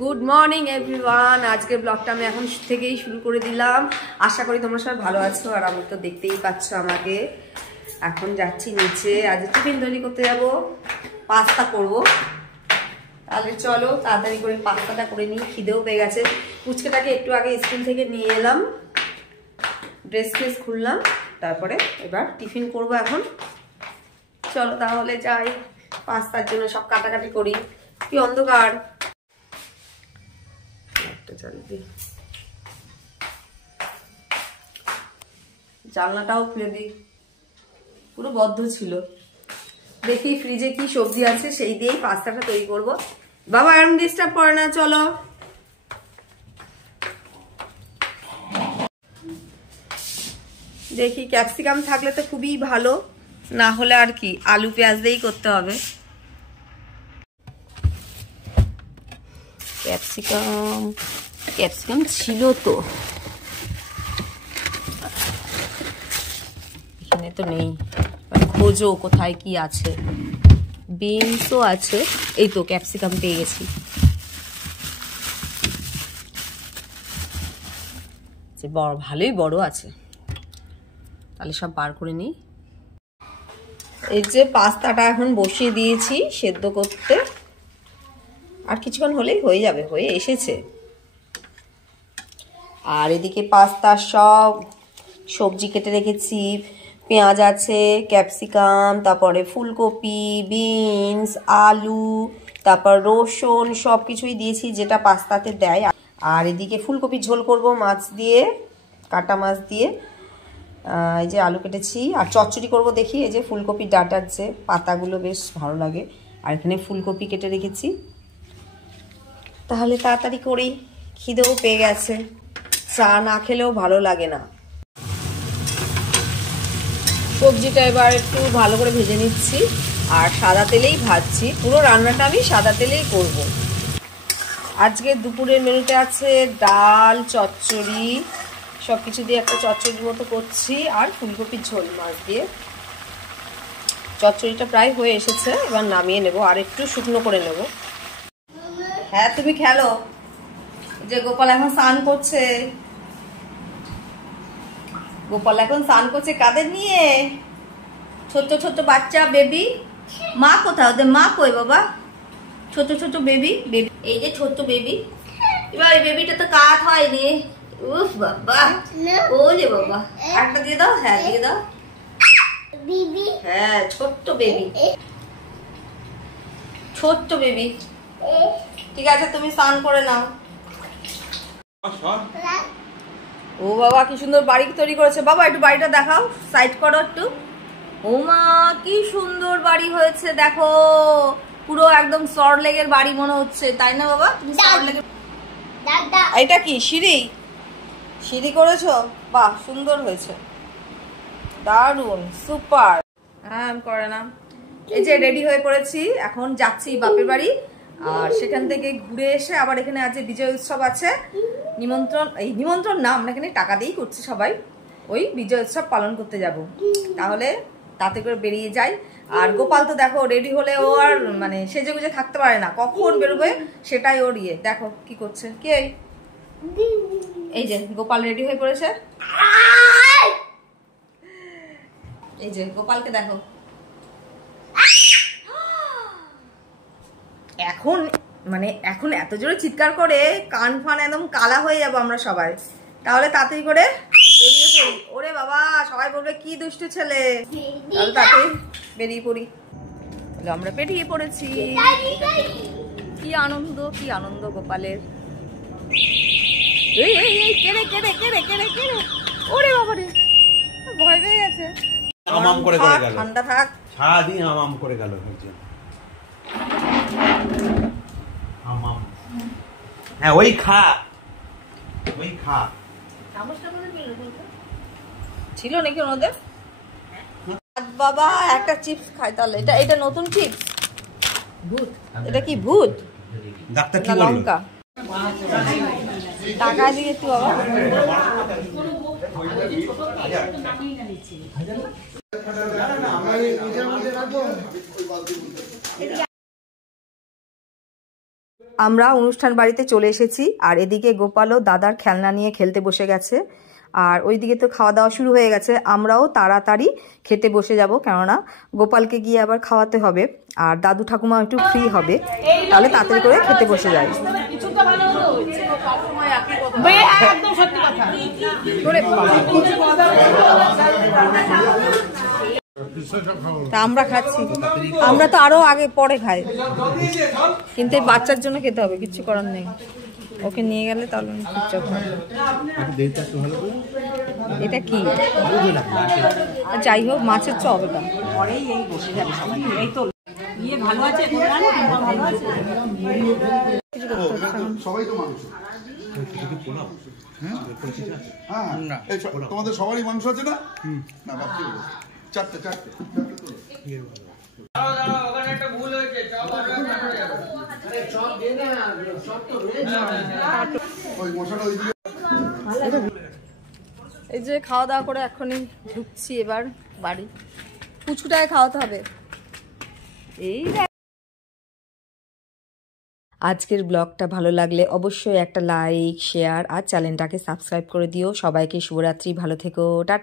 Good morning everyone. আজকের ব্লগটা আমি এখন থেকেই শুরু করে দিলাম। আশা করি তোমরা সবাই ভালো আছো, আর আমি তো দেখতেই পাচ্ছ আমাকে। এখন যাচ্ছি নিচে, আজ টিফিন তৈরি করতে যাব, পাস্তা করব। তাহলে চলো তাড়াতাড়ি করে পাস্তাটা করে নিই, খিদেও পেয়ে গেছে। পুচকেটাকে একটু আগে স্কুল থেকে নিয়ে এলাম, ড্রেস ফ্রেস খুললাম, তারপরে এবার টিফিন করব এখন। চলো তাহলে যাই, পাস্তার জন্য সব কাটাকাটি করি। কি অন্ধকার, জানলাটাও খুলে দিই, পুরো বদ্ধ ছিল। দেখি ফ্রিজে কি সবজি আছে, সেই দিয়েই পাস্তাটা তৈরি করব। বাবা এরম ডিস্টার্ব করে না, চলো। দেখি ক্যাপসিকাম থাকলে তো খুবই ভালো, না হলে আর কি আলু পেঁয়াজ দিয়েই করতে হবে। ক্যাপসিকাম ছিল তো, এখানে তো নেই, খোঁজো কোথায় কি আছে। বিনসও আছে, এই তো ক্যাপসিকাম পেয়ে গেছি। ভালোই বড় আছে, তাহলে সব বার করে নিই। এই যে পাস্তাটা এখন বসিয়ে দিয়েছি সেদ্ধ করতে, আর কিছুক্ষণ হলেই হয়ে যাবে, হয়ে এসেছে। আর এদিকে পাস্তার সব সবজি কেটে রেখেছি, পেঁয়াজ আছে, ক্যাপসিকাম, তারপরে ফুলকপি, বিনস, আলু, তারপর রসুন, সব কিছুই দিয়েছি যেটা পাস্তাতে দেয়। আর এদিকে ফুলকপি ঝোল করব মাছ দিয়ে, কাটা মাছ দিয়ে। এই যে আলু কেটেছি, আর চচ্চড়ি করব দেখি। এই যে ফুলকপির ডাঁটার যে পাতাগুলো বেশ ভালো লাগে, আর এখানে ফুলকপি কেটে রেখেছি। তাহলে তাড়াতাড়ি করি, খিদেও পেয়ে গেছে, চা না খেলেও ভালো লাগে না। সবজিটা এবার একটু ভালো করে ভেজে নিচ্ছি, আর সাদা তেলেই ভাজছি। পুরো রান্নাটা আমি সাদা তেলেই করব। আজকে দুপুরের মেনুতে আছে ডাল, চচ্চড়ি, সব কিছু দিয়ে একটা চচ্চড়ির মতো করছি, আর ফুলকপির ঝোল মাছ দিয়ে। চচ্চড়িটা প্রায় হয়ে এসেছে, এবার নামিয়ে নেব, আর একটু শুকনো করে নেব। হ্যাঁ তুমি খেলো। যে গোপাল এখন স্নান করছে, গোপাল এখন স্নান করছে। কাদের নিয়ে? ছোট ছোট বাচ্চা, বেবি। মা কোথাও, ওদের মা কই বাবা? ছোট ছোট বেবি, বেবি, এই যে ছোট্ট বেবি। এবার এই বেবিটা তো কাট হয়নি। উফ বাবা, ওলে বাবা, একটা দিয়ে দাও। হ্যাঁ দিয়ে দাও, বেবি। হ্যাঁ ছোট্ট বেবি, ছোট্ট বেবি। ঠিক আছে তুমি স্নান করে নাও। ও বাবা কি সুন্দর বাড়ি তৈরি করেছে। বাবা একটু বাড়িটা দেখাও, সাইড করো একটু। ও মা কি সুন্দর বাড়ি হয়েছে, দেখো পুরো একদম সরলেগের বাড়ি মনে হচ্ছে, তাই না বাবা? তুমি সরলেগের, এটা কি সিঁড়ি? সিঁড়ি করেছো? বাহ সুন্দর হয়েছে, দারুন, সুপার। হ্যাঁ করে না। এই যে রেডি হয়ে পড়েছি, এখন যাচ্ছি বাপের বাড়ি। আর সেখান থেকে ঘুরে এসে আবার এখানে আজ বিজয় উৎসব আছে, নিমন্ত্রণ। এই নিমন্ত্রণ না, আমরা এখানে টাকা দিয়েই করছি সবাই। ওই বিজয় উৎসব পালন করতে যাব, তাহলে তাতে করে বেরিয়ে যাই। আর গোপাল তো দেখো রেডি হলে ও আর মানে সেজে গুজে থাকতে পারে না, কখন বেরোবে সেটাই ওর ইয়ে। দেখো কি করছে, কে? এই যে গোপাল রেডি হয়ে পড়েছে, এই যে গোপালকে দেখো। এখন মানে এখন এত জোরে চিৎকার করে কান ফান একদম কালা হয়ে যাবো আমরা সবাই। তাহলে তাড়াতাড়ি করে বেরিয়ে পড়ি। ওরে বাবা সবাই বলবে কি দুষ্টু ছেলে, তাহলে তাড়াতাড়ি বেরিয়ে পড়ি। আমরা বেরিয়ে পড়েছি, কি আনন্দ, কি আনন্দ গোপালের। এই এই এই কেড়ে কেড়ে কেড়ে কেড়ে কেড়ে, ওরে বাবা রে, ভয় পেয়ে গেছে। আমাম করে গেল, ঠান্ডা থাক, সারাদিন আমাম করে গেল। আমাম, হ্যাঁ ওই খা, ওই খা। ছিল নাকি ওদের? বাবা একটা চিপস খাই তাহলে। এটা এটা নতুন চিপস, ভূত। এটা কি ভূত? ডাক্তার কি বলল? লঙ্কা টাকা দিয়ে একটু বাবা। আমরা অনুষ্ঠান বাড়িতে চলে এসেছি আর এদিকে গোপালও দাদার খেলনা নিয়ে খেলতে বসে গেছে আর ওইদিকে তো খাওয়া দাওয়া শুরু হয়ে গেছে। আমরাও তাড়াতাড়ি খেতে বসে যাব, কেননা গোপালকে গিয়ে আবার খাওয়াতে হবে আর দাদু ঠাকুমা একটু ফ্রি হবে, তাহলে তাড়াতাড়ি করে খেতে বসে যায়। তা আমরা খাচ্ছি, আমরা তো আরো আগে পরে খাই, কিন্তু এই বাচ্চার জন্য খেতে হবে, কিচ্ছু করার নেই। ওকে নিয়ে গেলে তাহলে চুপচাপ খাবে। এটা কি? যাই হোক, মাছের চপ এটা। তোমাদের সবারই মাংস আছে না? চারটে এই যে খাওয়া দাওয়া করে এখনই ঢুকছি এবার বাড়ি। পুচকুটায় খাওয়াতে হবে। এই আজকের ব্লগটা ভালো লাগলে অবশ্যই একটা লাইক, শেয়ার আর চ্যানেলটাকে সাবস্ক্রাইব করে দিও। সবাইকে শুভরাত্রি, ভালো থেকো, টাটা।